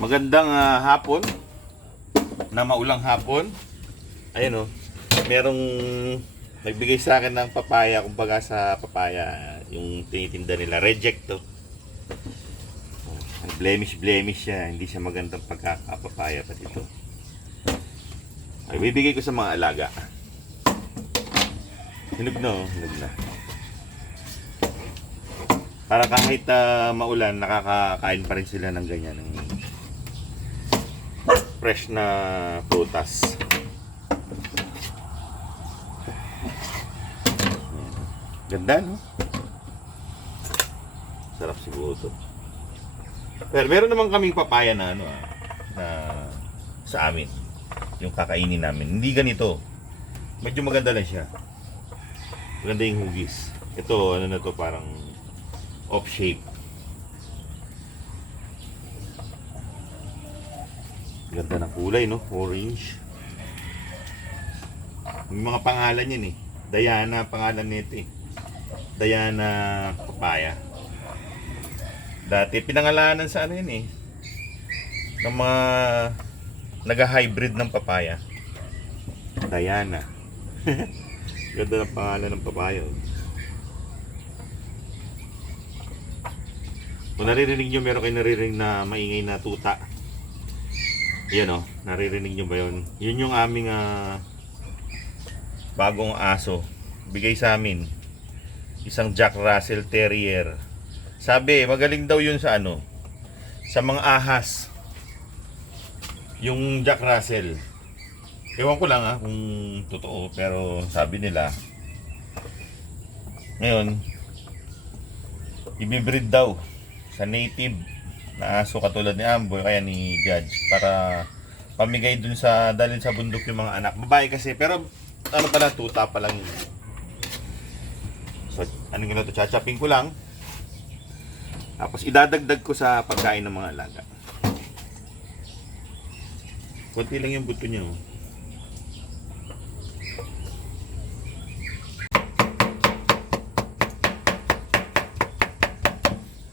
Magandang hapon, na maulang hapon. Ayun merong nagbigay sa akin ng papaya, kumbaga sa papaya, yung tinitinda nila, reject to. Blemish siya, hindi siya magandang pagkakapapaya pati ito. Ay, bibigay ko sa mga alaga. Hinog na, hinog na. Para kahit maulan, nakakakain pa rin sila ng ganyan, ng fresh na prutas. Ganda, no? Sarap siguro ito. Pero meron naman kaming papaya na na sa amin, yung kakainin namin. Hindi ganito. Medyo maganda lang siya. Maganda yung hugis. Ito, ano na to, parang off shape. Ganda ng kulay, no? Orange. May mga pangalan yan eh. Diana, pangalan nito eh. Diana papaya. Dati pinangalanan sa ano yun eh, ng mga naga-hybrid ng papaya. Diana. Ganda ng pangalan ng papaya. Kung naririnig nyo, meron kayo naririnig na maingay na tuta. Yan naririnig nyo ba yun? Yun yung aming bagong aso. Bigay sa amin. Isang Jack Russell Terrier. Sabi, magaling daw yun sa sa mga ahas. Yung Jack Russell. Ewan ko lang kung totoo, pero sabi nila. Ngayon, ibibreed daw sa native na aso katulad ni Amboy, kaya ni Judge, para pamigay dun sa, dalhin sa bundok yung mga anak. Babae kasi, pero pala, tuta pa lang yun. So, anong gano'n ito? Chachapin ko lang. Tapos idadagdag ko sa pagkain ng mga alaga. Kunti lang yung buto niya.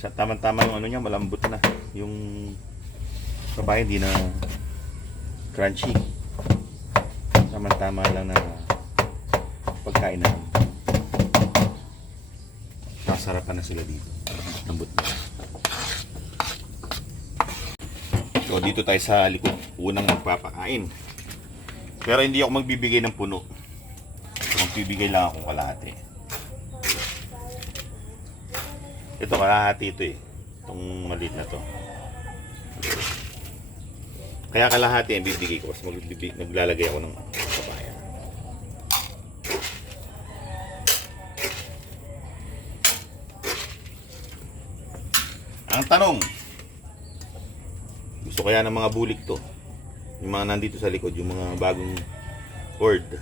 Sa tamang-tama yung niya, malambot na. Yung babae hindi na crunchy. Tamang-tama lang na pagkain na. Sasarapan na sila dito. Lambot na. So dito tayo sa likod, unang magpapakain. Pero hindi ako magbibigay ng puno. Magbibigay lang akong kalahati. Ito kalahati ito eh. Itong maliit na to. Kaya kalahati ang bibigay ko kasi naglalagay ako ng papaya. Ang tanong, gusto kaya ng mga bulik to? Yung mga nandito sa likod, yung mga bagong horde.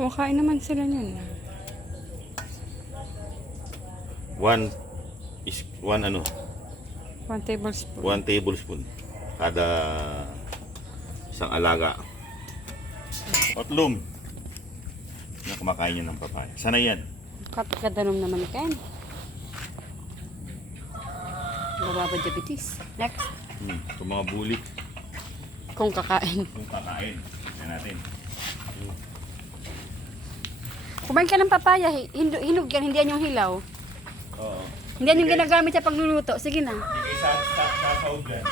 Kumakain naman sila niyan. One 1 tablespoon. 1 tablespoon kada isang alaga. Tatlong na kumakain yun ng papaya. Sana yan. Kapagkadanom naman kain. Bababa diabetes. Next. Itong mga bulik. Kung kakain. Kung kakain. Yan natin. Kumain ka ng papaya. Hinog yan. Hindi yan yung hilaw. Oo. Hindi yan yung ginagamit sa pagluluto. Sige na. Sige, sasaw dyan.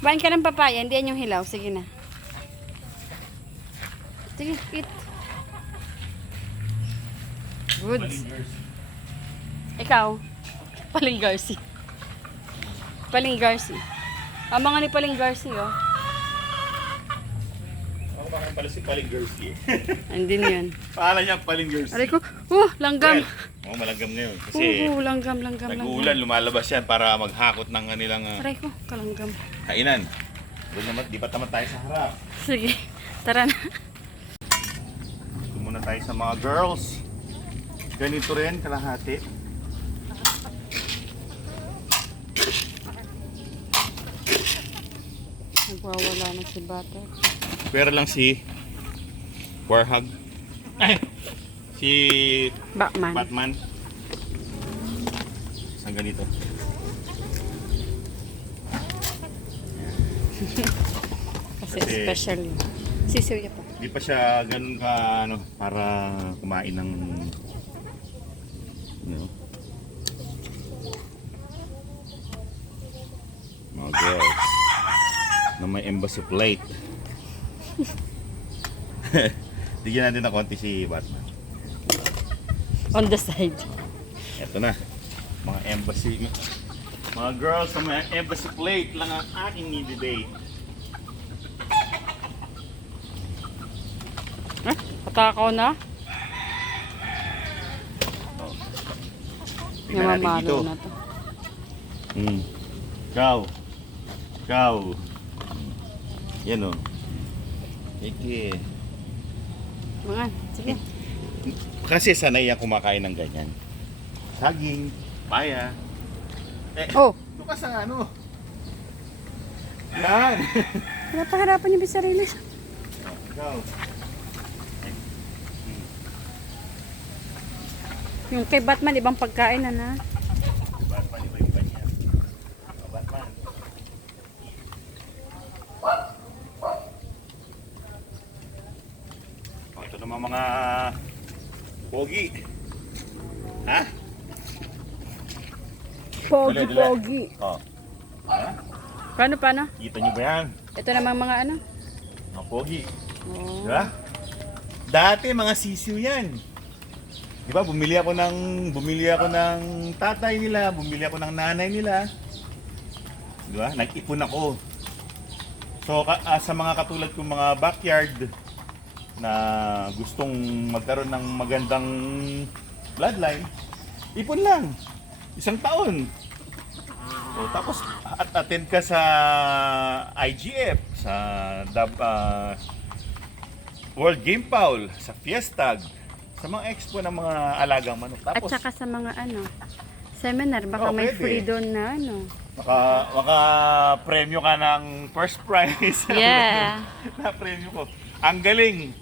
Kumain ka ng papaya. Hindi yan yung hilaw. Sige na. Sige, eat. Good. Ikaw. Paling Garci. Paling Garci. Ang mga ni Paling Garci, oh. Ako bakit pala si Paling Garci eh. Andin yun. Paala niya Paling Garci. Aray ko, langgam. Malanggam ngayon. Kasi Langgam. nag-uulan, lumalabas yan para maghakot ng kanilang Aray ko, kalanggam. kainan. Doon naman, di ba tayo sa harap? Sige, tara na. Ito muna tayo sa mga girls. Ganito rin, kalahati. Nagwawala na si Bata. Pero lang si Warhog. Si Batman. Batman. Isang ganito. Kasi Kasi- special yun. Sisiw niya pa. Hindi pa siya ganun ka ano para kumain ng mga girls na may embassy plate. Tigyan natin ng konti si Batman. On the side. Eto na. Mga embassy. Mga girls sa may embassy plate lang ang aking need today. Patakaw na. Oh. Tingnan natin dito. Namamalo na to. Ikaw. Ikaw. Yan o. Iki. Mga, sige. Kasi sanay yan kumakain ng ganyan. Saging, paya. Oh, Doon ka sa ano. Yan. napaharapan niyo yung sarili. Ikaw. Yung kay Batman, ibang pagkain na. Batman, iba yung kanya. Batman. Ito naman mga pogi. Ha? Pogi-pogi. Oh. Ha? Paano? Kita niyo ba yan? Ito namang mga ano? Mga pogi. Oh. Diba? Dati mga sisiw yan. Di ba, bumili ako ng tatay nila, bumili ako ng nanay nila. Di ba? Nag-ipon ako. So, sa mga katulad kong mga backyard na gustong magkaroon ng magandang bloodline, ipon lang. 1 taon. So, tapos, attend ka sa IGF, sa World Game Fowl, sa Fiestag, sa mga expo ng mga alagang manok. At Tapos, saka sa mga ano, seminar, baka may pwede. free doon na ano. maka premyo ka ng first prize. Yeah. Na premyo ko. Ang galing.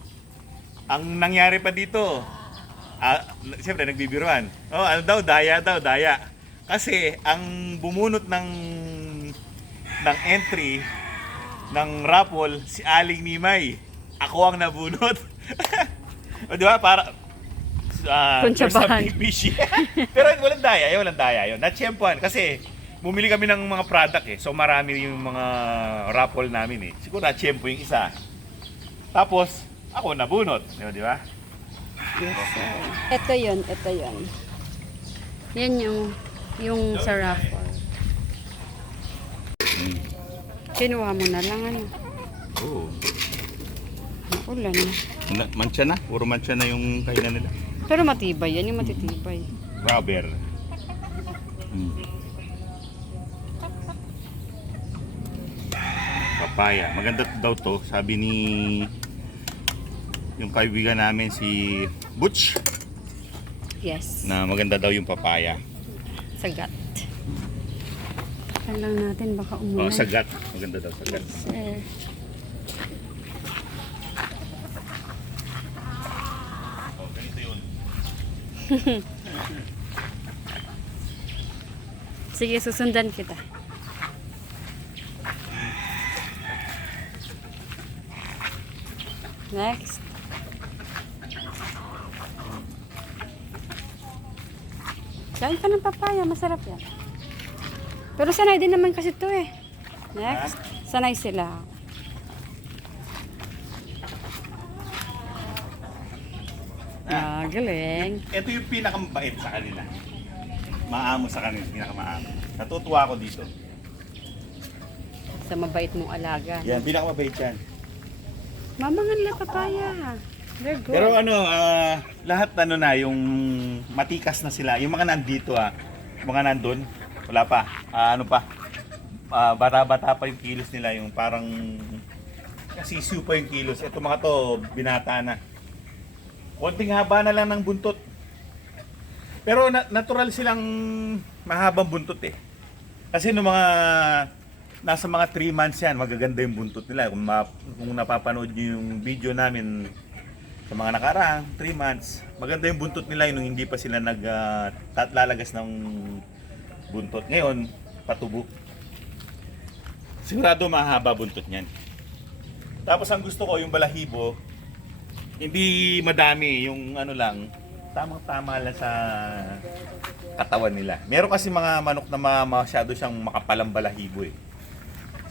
Ang nangyari pa dito, siyempre nagbibiruan. Oh, ano daw, daya. Kasi ang bumunot ng entry ng raffle si Aling Nimay. Ako ang nabunot. O di ba? Para Kuntsabahan. Pero walang daya yun. Natsyempohan kasi bumili kami ng mga product eh. So marami yung mga raffle namin eh. Siguro natsyempo yung isa. Tapos ako nabunot, di ba? Yes, sir. Ito yun. Yan yung sa raffle. Kinuha mo na lang ano. Oo. Ulan na. Mancha na. Puro mancha na yung kainan nila. Pero matibay yan, yung matitibay. Rubber. Papaya. Maganda daw to. Sabi ni yung kaibigan namin si Butch Yes. na maganda daw yung papaya. Sagat. Takan lang natin, baka Oh, umulan. sagat. Maganda daw sagat. Sir. Oh, ganito yun. Sige, susundan kita. Next. Kain ka ng papaya, masarap yan. Pero sanay din naman kasi to eh. Next. Sanay sila. Galing. Ito yung pinakamabait sa kanila. Maamo sa kanila, pinakamaamo. Natutuwa ako dito. Sa mabait mong alaga. Yan, pinakamabait yan. Mamangan lang papaya. They're good. Pero ano, lahat ano na, yung matikas na sila. Yung mga nandito yung mga nandun, wala pa. Ano pa, bata-bata pa yung kilos nila. Yung parang sisiw pa yung kilos. Ito mga to, binata na. Konting haba na lang ng buntot. Pero natural silang mahabang buntot eh. Kasi nung mga nasa mga 3 months yan, magaganda yung buntot nila. Kung napapanood nyo yung video namin sa mga nakaraan, 3 months, maganda yung buntot nila yun nung hindi pa sila naglalagas ng buntot. Ngayon, patubo. Sigurado mahaba buntot niyan. Tapos ang gusto ko, yung balahibo, hindi madami, yung ano lang, tamang-tama lang sa katawan nila. Meron kasi mga manok na masyado siyang makapalang balahibo eh.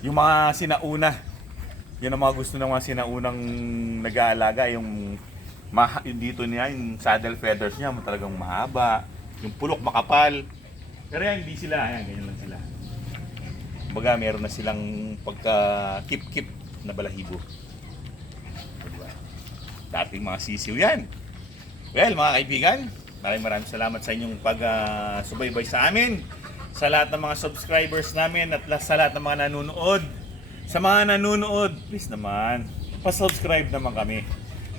Yung mga sinauna, yun ang mga gusto ng mga sinaunang nag-aalaga, yung dito niya, yung saddle feathers niya, talagang mahaba, yung pulok makapal. Pero yan, hindi sila, yan, ganyan lang sila. Kumbaga, meron na silang pagka-kip-kip na balahibo. Diba? Dating mga sisiw yan. Well, mga kaibigan, maraming salamat sa inyong pag-subaybay sa amin, sa lahat ng mga subscribers namin at sa lahat ng mga nanonood. Sa mga nanonood, please naman, pa-subscribe naman kami.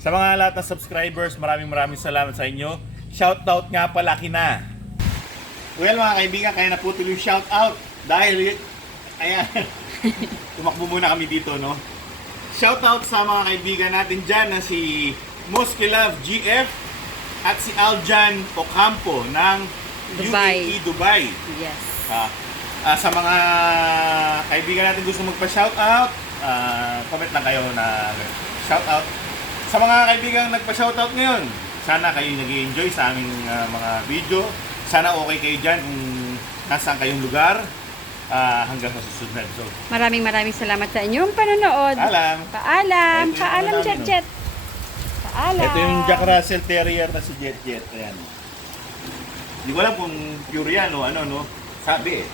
Sa mga lahat ng subscribers, maraming salamat sa inyo. Shoutout nga pala kina. Well, mga kaibigan, kaya naputol yung shoutout dahil ayan, tumakbo muna kami dito, no? Shoutout sa mga kaibigan natin dyan na si Muskilove GF at si Aljan Ocampo ng Dubai. UAE Dubai. Yes. Sa mga kaibigan natin gusto magpa-shoutout, comment lang kayo na shoutout. Sa mga kaibigan nagpa-shoutout ngayon, sana kayo nag-enjoy sa aming mga video. Sana okay kayo dyan kung nasaan kayong lugar. Hanggang sa susunod na episode. Maraming salamat sa inyong panonood. Paalam. Paalam. Ito yung Paalam, ano Jet namin, Jet. Paalam. Ito yung Jack Russell Terrier na si Jet Jet. Ayan. Hindi ko alam kung pure yan o ano, no? Sabi eh.